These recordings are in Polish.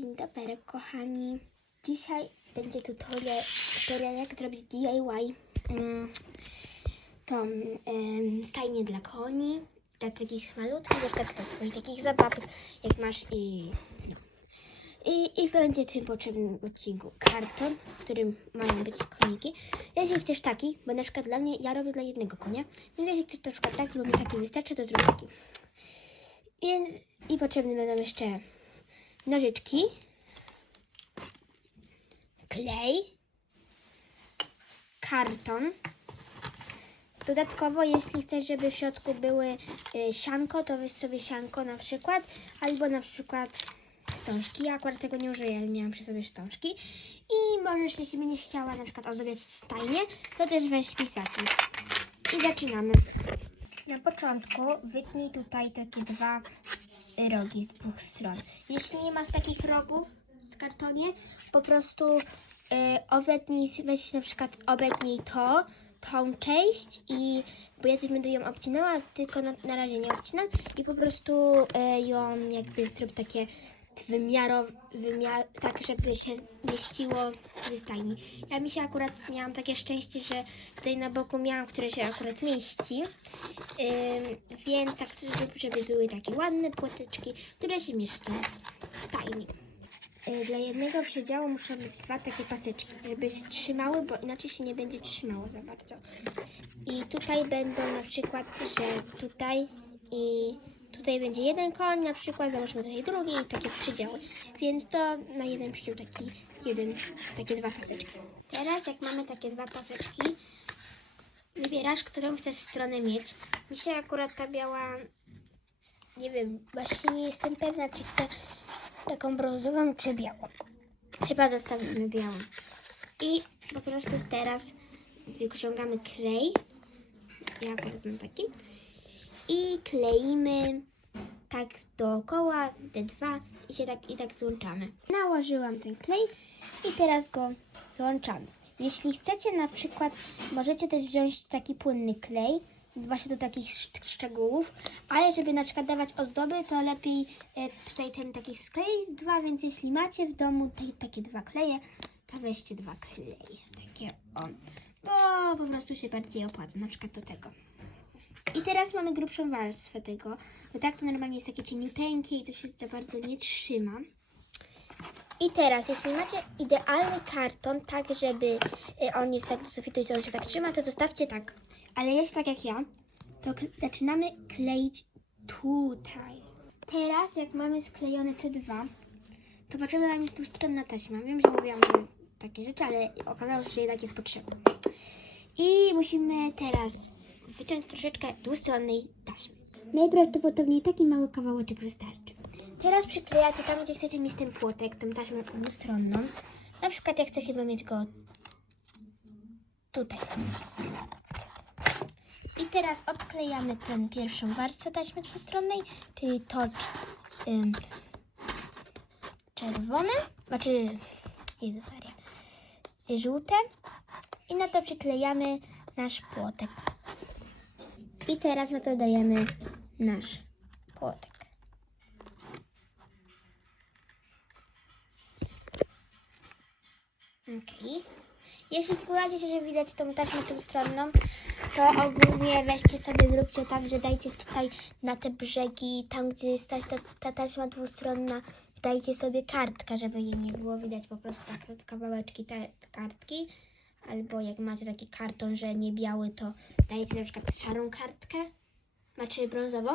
Dzień dobry, kochani. Dzisiaj będzie tutorial, tutorial jak zrobić DIY mm, tą stajnię dla koni, dla takich malutkich, na przykład takich, takich zabawek, jak masz i no. I, I będzie tym potrzebny w odcinku karton, w którym mają być koniki. Jeśli chcesz taki, bo na przykład dla mnie, ja robię dla jednego konia, więc jeśli chcesz na taki, bo mi taki wystarczy, to zrób taki. Więc i potrzebne będą jeszcze nożyczki, klej, karton. Dodatkowo, jeśli chcesz, żeby w środku były y, sianko, to weź sobie sianko na przykład, albo na przykład wstążki. Ja akurat tego nie użyję, nie mam przy sobie wstążki. I możesz, jeśli będziesz chciała na przykład ozdobiać stajnię, to też weź pisaki. I zaczynamy. Na początku wytnij tutaj takie dwa rogi z dwóch stron. Jeśli nie masz takich rogów w kartonie, po prostu y, obetnij, weź na przykład obetnij to, tą część i bo ja też będę ją obcinała, tylko na, na razie nie obcinam i po prostu y, ją jakby zrób takie wymiar, tak żeby się mieściło w stajni. Ja mi się akurat miałam takie szczęście, że tutaj na boku miałam, które się akurat mieści. Więc tak, żeby, żeby były takie ładne płoteczki, które się mieszczą w stajni. Y, Dla jednego przedziału muszą być dwa takie paseczki, żeby się trzymały, bo inaczej się nie będzie trzymało za bardzo. I tutaj będą na przykład, że tutaj i tutaj będzie jeden koń, na przykład załóżmy tutaj drugi i takie przedziały. Więc to na jeden przedział taki jeden, takie dwa paseczki. Teraz jak mamy takie dwa paseczki, wybierasz, którą chcesz stronę mieć. Mi się akurat ta biała, nie wiem, właśnie nie jestem pewna, czy chcę taką brązową, czy białą. Chyba zostawimy białą. I po prostu teraz wyciągamy klej. Ja akurat mam taki. I kleimy tak dookoła te dwa i się tak i tak złączamy. Nałożyłam ten klej i teraz go złączamy. Jeśli chcecie na przykład, możecie też wziąć taki płynny klej, właśnie do takich szcz- szczegółów, ale żeby na przykład dawać ozdoby, to lepiej e, tutaj ten taki skleić dwa, więc jeśli macie w domu te, takie dwa kleje, to weźcie dwa kleje, takie o, bo po prostu się bardziej opłaca, na przykład do tego. I teraz mamy grubszą warstwę tego, bo tak to normalnie jest takie cieniuteńkie i to się za bardzo nie trzyma. I teraz, jeśli macie idealny karton, tak żeby y, on jest tak do sufitu i on się tak trzyma, to zostawcie tak. Ale jeśli tak jak ja, to zaczynamy kleić tutaj. Teraz, jak mamy sklejone te dwa, to potrzebna nam jest dwustronna taśma. Wiem, że mówiłam takie rzeczy, ale okazało się, że jednak jest potrzebna. I musimy teraz wyciąć troszeczkę dwustronnej taśmy. Najprawdopodobniej taki mały kawałeczek wystarczy. Teraz przyklejacie tam, gdzie chcecie mieć ten płotek, tą taśmę dwustronną. Na przykład ja chcę chyba mieć go tutaj. I teraz odklejamy tę pierwszą warstwę taśmy dwustronnej, czyli to ym, czerwone, znaczy, Jezu Maria, y, żółte. I na to przyklejamy nasz płotek. I teraz na to dajemy nasz płotek. Ok. Jeśli się, że widać tą taśmę tą stronną, to ogólnie weźcie sobie, zróbcie tak, że dajcie tutaj na te brzegi, tam gdzie jest ta, ta, ta taśma dwustronna, dajcie sobie kartkę, żeby jej nie było widać po prostu tak kawałeczki te kartki. Albo jak macie taki karton, że nie biały, to dajecie na przykład szarą kartkę, znaczy brązową.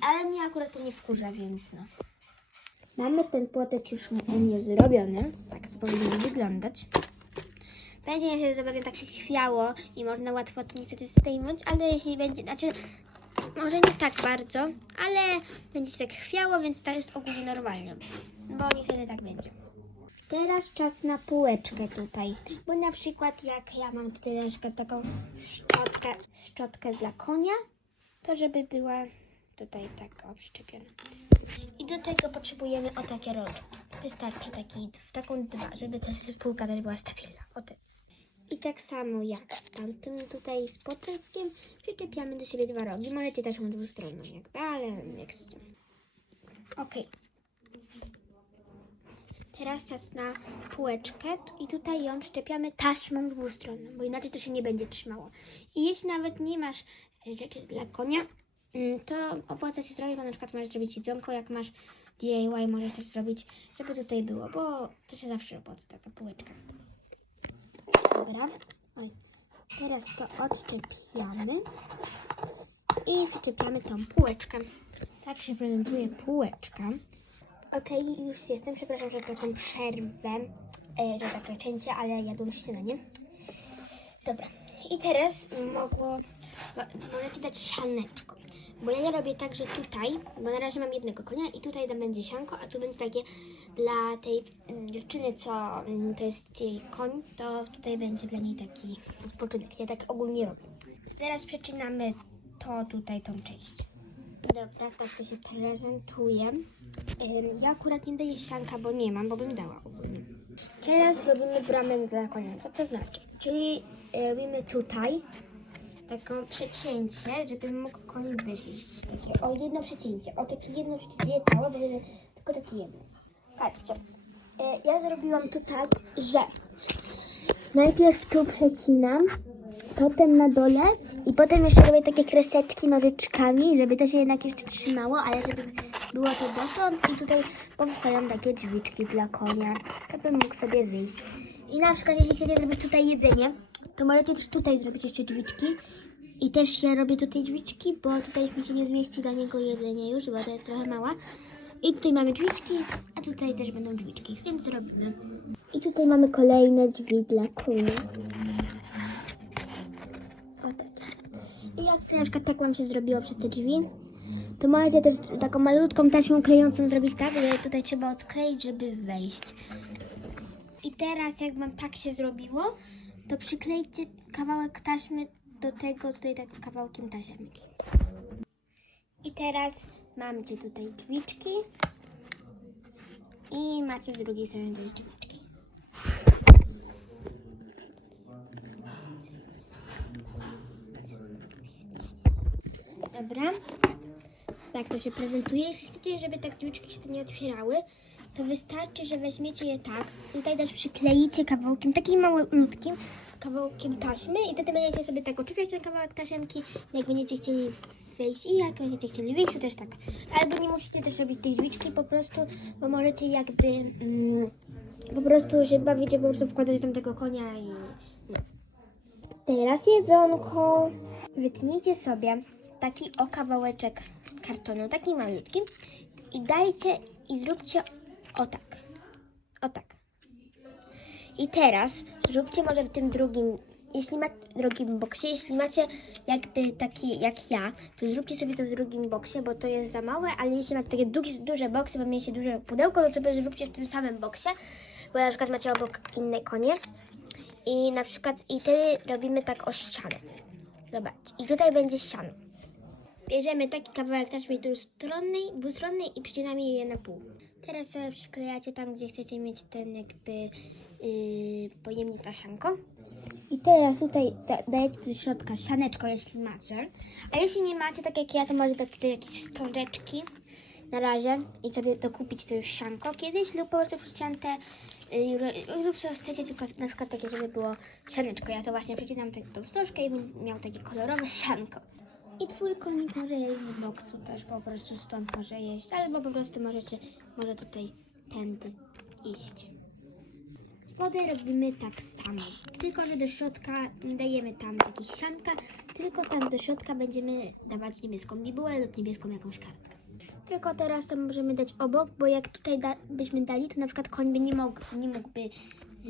Ale mnie akurat to nie wkurza, więc no. Mamy ten płotek już u mnie zrobiony. Tak to powinno wyglądać. Będzie niestety zabawnie tak się chwiało i można łatwo to niestety zdejmować, ale jeśli będzie, znaczy może nie tak bardzo, ale będzie się tak chwiało, więc to jest ogólnie normalnie. Bo niestety tak będzie. Teraz czas na półeczkę tutaj, bo na przykład jak ja mam przykład taką szczotkę, szczotkę dla konia, to żeby była tutaj tak o przyczepiona. I do tego potrzebujemy o takie rogi. Wystarczy taki, w taką dwa, żeby ta spółka też była stabilna. O te. I tak samo jak z tamtym tutaj z potyczkiem, przyczepiamy do siebie dwa rogi. Możecie też mieć dwustronną jakby, ale jak chcecie. Okej. Teraz czas na półeczkę i tutaj ją przyczepiamy taśmą dwustronną, bo inaczej to się nie będzie trzymało. I jeśli nawet nie masz e, rzeczy dla konia, mm, to opłaca się zrobić, bo na przykład możesz zrobić jedzonko, jak masz DIY, możesz też zrobić, żeby tutaj było, bo to się zawsze opłaca, taka półeczka. Dobra, oj. Teraz to odczepiamy i wyczepiamy tą półeczkę. Tak się prezentuje półeczka. Okej, już jestem. Przepraszam za taką przerwę, e, że takie cięcie, ale jadłam śniadanie. Dobra. I teraz mogło, mo- możecie dać sianeczko. Bo ja robię tak, że tutaj, bo na razie mam jednego konia i tutaj będzie sianko, a tu będzie takie dla tej mm, dziewczyny, co mm, to jest jej koń, to tutaj będzie dla niej taki odpoczynek. Ja tak ogólnie robię. Teraz przecinamy to tutaj, tą część. Dobra, tak to się prezentuje. Ja akurat nie daję sianka, bo nie mam, bo bym dała ogólnie. Teraz robimy bramę dla konia. Co to znaczy? Czyli y, robimy tutaj taką przecięcie, żeby mógł koń wyjść. Takie o jedno przecięcie. O takie jedno przecięcie całe, bo tylko takie jedno. Patrzcie. Y, Ja zrobiłam to tak, że najpierw tu przecinam, potem na dole i potem jeszcze robię takie kreseczki nożyczkami, żeby to się jednak jeszcze trzymało, ale żeby było to dotąd i tutaj powstają takie drzwiczki dla konia, żeby mógł sobie wyjść. I na przykład jeśli chcecie zrobić tutaj jedzenie, to możecie też tutaj zrobić jeszcze drzwiczki. I też ja robię tutaj drzwiczki, bo tutaj mi się nie zmieści dla niego jedzenie już, bo to jest trochę mała. I tutaj mamy drzwiczki, a tutaj też będą drzwiczki, więc robimy. I tutaj mamy kolejne drzwi dla konia. O takie. I jak na przykład tak wam się zrobiło przez te drzwi, to możecie też taką malutką taśmą klejącą zrobić tak, że tutaj trzeba odkleić, żeby wejść. I teraz jak wam tak się zrobiło, to przyklejcie kawałek taśmy do tego tutaj tak kawałkiem taśmki. I teraz macie tutaj drzwiczki i macie z drugiej strony drzwiczki. Dobra. Tak to się prezentuje. Jeśli chcecie, żeby tak drzwiczki się nie otwierały, to wystarczy, że weźmiecie je tak. Tutaj też przykleicie kawałkiem, takim malutkim kawałkiem taśmy i wtedy będziecie sobie tak oczepiać ten kawałek taśmki, jak będziecie chcieli wejść i jak będziecie chcieli wyjść, to też tak. Albo nie musicie też robić tej drzwiczki po prostu, bo możecie jakby mm, po prostu się bawić, po prostu wkładać tam tego konia i no. Teraz jedzonko. Wytnijcie sobie taki o kawałeczek kartonu, taki malutki i dajcie i zróbcie o tak. O tak. I teraz zróbcie może w tym drugim, jeśli macie drugim boksie, jeśli macie jakby taki jak ja, to zróbcie sobie to w drugim boksie, bo to jest za małe, ale jeśli macie takie duże, duże boksy, bo mieliście duże pudełko, to sobie zróbcie w tym samym boksie, bo na przykład macie obok inne konie. I na przykład i wtedy robimy tak o ścianę. Zobacz. I tutaj będzie ściana. Bierzemy taki kawałek taśmy dwustronnej, dwustronnej i przycinamy je na pół. Teraz sobie przyklejacie tam, gdzie chcecie mieć ten jakby yy, pojemnik na. I teraz tutaj da, dajecie do środka sianeczko, jeśli macie. A jeśli nie macie, tak jak ja, to dać tutaj jakieś wstążeczki na razie i sobie dokupić to już sianko kiedyś lub po prostu przycięte yy, lub co chcecie, tylko na przykład takie, żeby było sianeczko. Ja to właśnie przycinam tak tą wstążkę i bym miał takie kolorowe sianko. I twój konik może jeść z boksu też, po prostu stąd może jeść, albo po prostu możecie, może tutaj tędy iść. Wodę robimy tak samo, tylko że do środka dajemy tam jakieś sianka, tylko tam do środka będziemy dawać niebieską bibułę lub niebieską jakąś kartkę. Tylko teraz to możemy dać obok, bo jak tutaj da, byśmy dali, to na przykład koń by nie mógł, nie mógłby z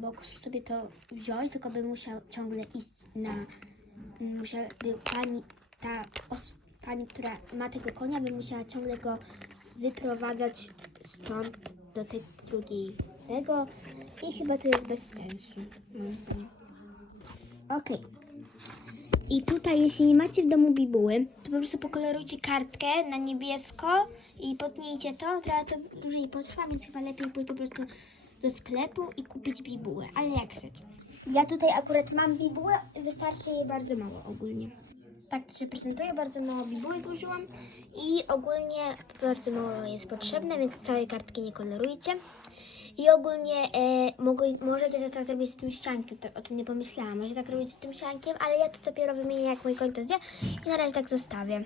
boksu sobie to wziąć, tylko by musiał ciągle iść na musiałaby pani, ta pani, która ma tego konia, by musiała ciągle go wyprowadzać stąd do tej drugiego i chyba to jest bez sensu, moim zdaniem. Okej. I tutaj, jeśli nie macie w domu bibuły, to po prostu pokolorujcie kartkę na niebiesko i potnijcie to, trochę to dłużej potrwa, więc chyba lepiej pójść po prostu do sklepu i kupić bibułę, ale jak chcecie. Ja tutaj akurat mam bibułę, wystarczy jej bardzo mało ogólnie. Tak to się prezentuje, bardzo mało bibuły zużyłam i ogólnie bardzo mało jest potrzebne, więc całej kartki nie kolorujcie. I ogólnie e, mogę, możecie to tak zrobić z tym ściankiem, to, o tym nie pomyślałam, możecie tak robić z tym ściankiem, ale ja to dopiero wymienię jak mój koń to zje i na razie tak zostawię.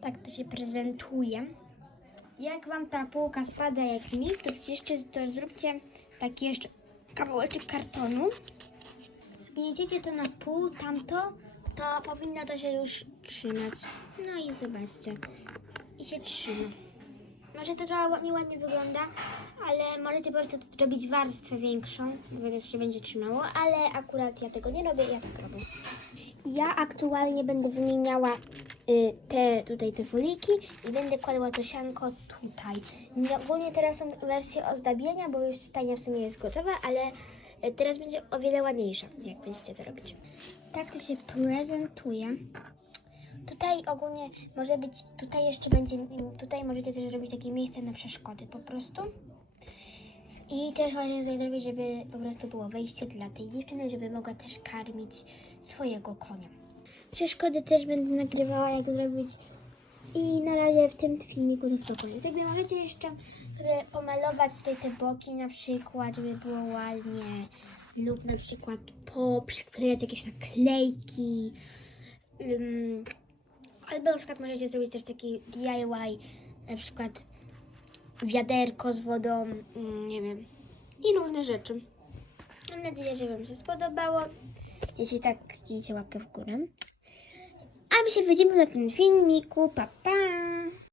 Tak to się prezentuje. Jak Wam ta półka spada jak mi, to jeszcze to zróbcie taki jeszcze kawałeczek kartonu. Zgnieciecie to na pół, tamto, to powinno to się już trzymać. No i zobaczcie. I się trzyma. Może to trochę nieładnie wygląda, ale możecie po prostu zrobić warstwę większą, bo to się będzie trzymało, ale akurat ja tego nie robię, ja tak robię. Ja aktualnie będę wymieniała y, te tutaj te foliki i będę kładła to sianko tutaj. Nie, ogólnie teraz są wersje ozdabienia, bo już stania w sumie jest gotowa, ale teraz będzie o wiele ładniejsza, jak będziecie to robić. Tak to się prezentuje. Tutaj ogólnie może być, tutaj jeszcze będzie, tutaj możecie też zrobić takie miejsce na przeszkody po prostu. I też można tutaj zrobić, żeby po prostu było wejście dla tej dziewczyny, żeby mogła też karmić swojego konia. Przeszkody też będę nagrywała, jak zrobić. I na razie w tym filmiku to koniec. Jakby możecie jeszcze sobie pomalować tutaj te boki na przykład, żeby było ładnie. Lub na przykład poprzyklejać jakieś naklejki. Albo na przykład możecie zrobić też taki DIY, na przykład wiaderko z wodą, mm, nie wiem, i różne rzeczy. Mam nadzieję, że Wam się spodobało. Jeśli tak, kliknijcie łapkę w górę. My się widzimy w następnym filmiku. Pa, pa!